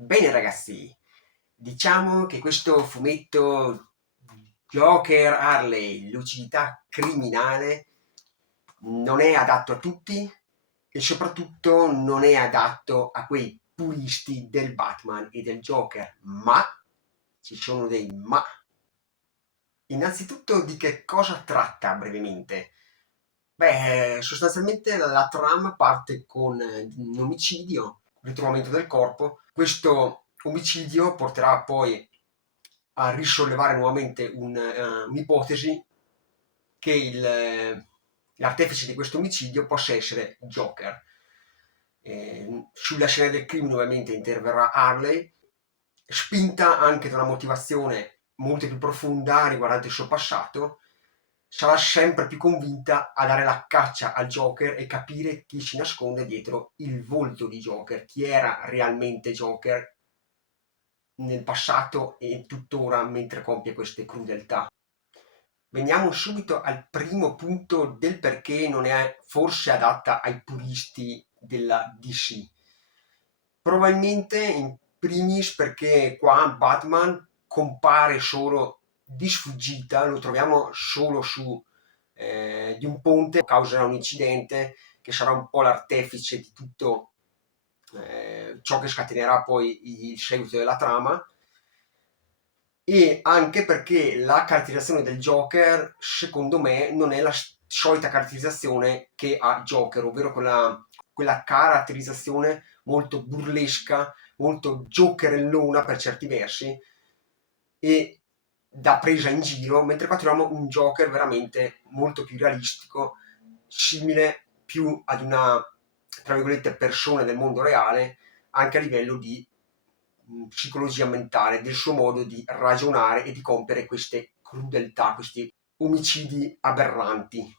Bene ragazzi, diciamo che questo fumetto Joker Harley, lucidità criminale, non è adatto a tutti e soprattutto non è adatto a quei puristi del Batman e del Joker, ma ci sono dei ma. Innanzitutto di che cosa tratta brevemente? Beh, sostanzialmente la trama parte con un omicidio, il ritrovamento del corpo. Questo omicidio porterà poi a risollevare nuovamente un'ipotesi che l'artefice di questo omicidio possa essere Joker. Sulla scena del crimine ovviamente interverrà Harley, spinta anche da una motivazione molto più profonda riguardante il suo passato, sarà sempre più convinta a dare la caccia al Joker e capire chi si nasconde dietro il volto di Joker, chi era realmente Joker nel passato e tuttora mentre compie queste crudeltà. Veniamo subito al primo punto del perché non è forse adatta ai puristi della DC. Probabilmente in primis perché qua Batman compare solo di sfuggita, lo troviamo solo su di un ponte, causerà un incidente che sarà un po' l'artefice di tutto ciò che scatenerà poi il seguito della trama, e anche perché la caratterizzazione del Joker, secondo me, non è la solita caratterizzazione che ha Joker, ovvero quella caratterizzazione molto burlesca, molto giocherellona per certi versi e da presa in giro, mentre qua troviamo un Joker veramente molto più realistico, simile più ad una, tra virgolette, persona del mondo reale, anche a livello di psicologia mentale, del suo modo di ragionare e di compiere queste crudeltà, questi omicidi aberranti.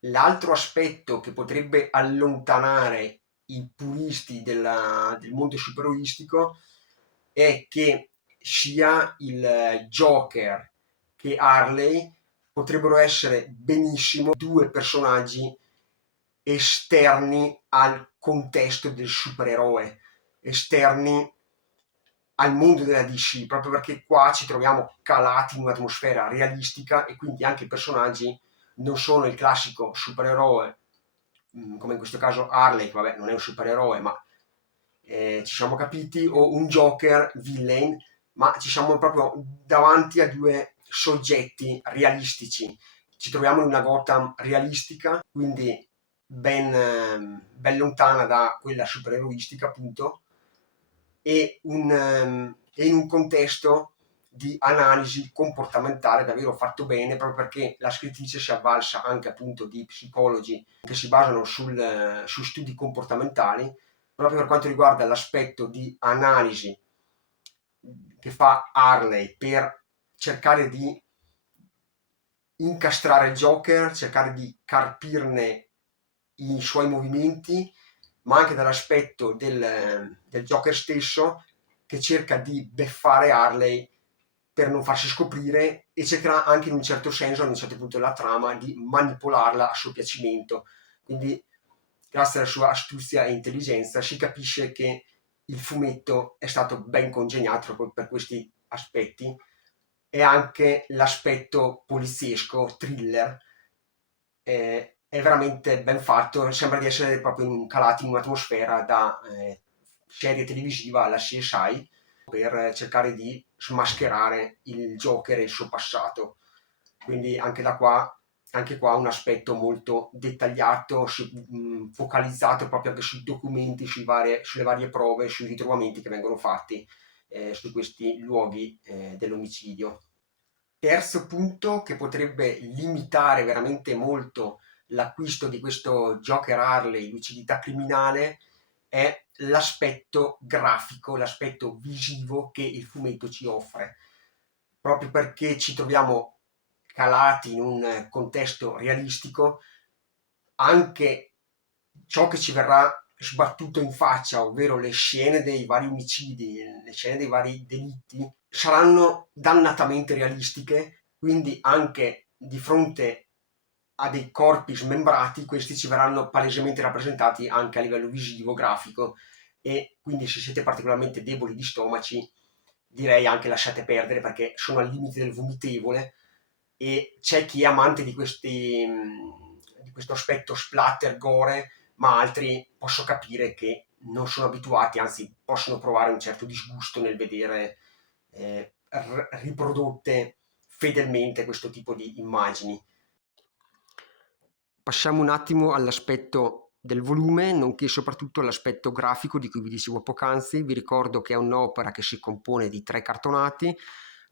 L'altro aspetto che potrebbe allontanare i puristi del mondo supereroistico è che sia il Joker che Harley potrebbero essere benissimo due personaggi esterni al contesto del supereroe, esterni al mondo della DC, proprio perché qua ci troviamo calati in un'atmosfera realistica e quindi anche i personaggi non sono il classico supereroe, come in questo caso Harley, che vabbè non è un supereroe, ma ci siamo capiti, o un Joker villain, ma ci siamo proprio davanti a due soggetti realistici. Ci troviamo in una Gotham realistica, quindi ben lontana da quella supereroistica, appunto, e in un contesto di analisi comportamentale davvero fatto bene, proprio perché la scrittrice si è avvalsa anche appunto di psicologi che si basano su studi comportamentali, proprio per quanto riguarda l'aspetto di analisi che fa Harley per cercare di incastrare il Joker, cercare di carpirne i suoi movimenti, ma anche dall'aspetto del Joker stesso che cerca di beffare Harley per non farsi scoprire e cercherà anche in un certo senso, ad un certo punto della trama, di manipolarla a suo piacimento. Quindi, grazie alla sua astuzia e intelligenza, si capisce che il fumetto è stato ben congegnato per questi aspetti e anche l'aspetto poliziesco, thriller, è veramente ben fatto, sembra di essere proprio calati in un'atmosfera da serie televisiva alla CSI per cercare di smascherare il Joker e il suo passato. Quindi anche qua un aspetto molto dettagliato, focalizzato proprio anche sui documenti, sulle varie prove, sui ritrovamenti che vengono fatti su questi luoghi dell'omicidio. Terzo punto che potrebbe limitare veramente molto l'acquisto di questo Joker Harley lucidità criminale è l'aspetto grafico, l'aspetto visivo che il fumetto ci offre, proprio perché ci troviamo calati in un contesto realistico, anche ciò che ci verrà sbattuto in faccia, ovvero le scene dei vari omicidi, le scene dei vari delitti, saranno dannatamente realistiche, quindi anche di fronte a dei corpi smembrati, questi ci verranno palesemente rappresentati anche a livello visivo, grafico, e quindi se siete particolarmente deboli di stomaci, direi anche lasciate perdere perché sono al limite del vomitevole, e c'è chi è amante di questo aspetto splatter, gore, ma altri posso capire che non sono abituati, anzi possono provare un certo disgusto nel vedere riprodotte fedelmente questo tipo di immagini. Passiamo un attimo all'aspetto del volume, nonché soprattutto all'aspetto grafico di cui vi dicevo poc'anzi. Vi ricordo che è un'opera che si compone di 3 cartonati,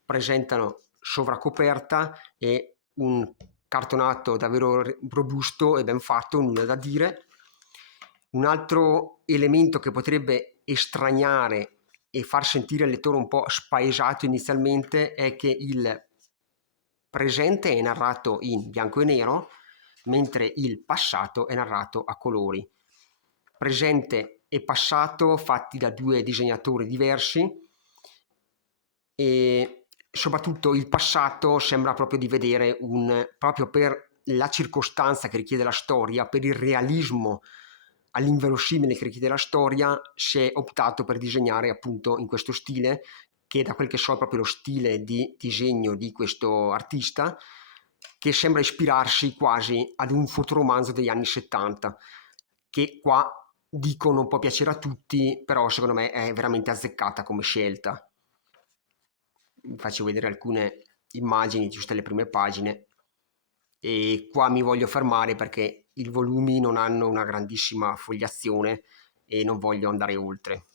presentano sovracoperta e un cartonato davvero robusto e ben fatto, nulla da dire. Un altro elemento che potrebbe estraniare e far sentire il lettore un po' spaesato inizialmente è che il presente è narrato in bianco e nero, mentre il passato è narrato a colori. Presente e passato fatti da 2 disegnatori diversi, e soprattutto il passato sembra proprio di vedere proprio per la circostanza che richiede la storia, per il realismo all'inverosimile che richiede la storia, si è optato per disegnare appunto in questo stile, che da quel che so è proprio lo stile di disegno di questo artista, che sembra ispirarsi quasi ad un fotoromanzo degli anni 70, che qua dico non può piacere a tutti, però secondo me è veramente azzeccata come scelta. Vi faccio vedere alcune immagini giusto alle prime pagine, e qua mi voglio fermare perché i volumi non hanno una grandissima fogliazione e non voglio andare oltre.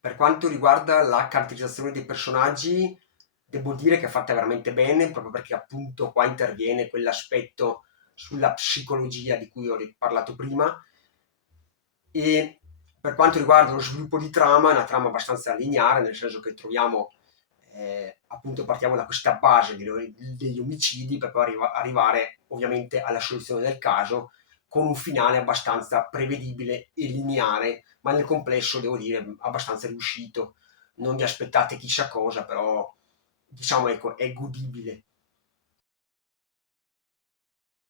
Per quanto riguarda la caratterizzazione dei personaggi, devo dire che è fatta veramente bene, proprio perché appunto qua interviene quell'aspetto sulla psicologia di cui ho parlato prima. E per quanto riguarda lo sviluppo di trama, è una trama abbastanza lineare, nel senso che troviamo, appunto partiamo da questa base degli omicidi per poi arrivare ovviamente alla soluzione del caso, con un finale abbastanza prevedibile e lineare, ma nel complesso devo dire abbastanza riuscito. Non vi aspettate chissà cosa, però diciamo ecco, è godibile.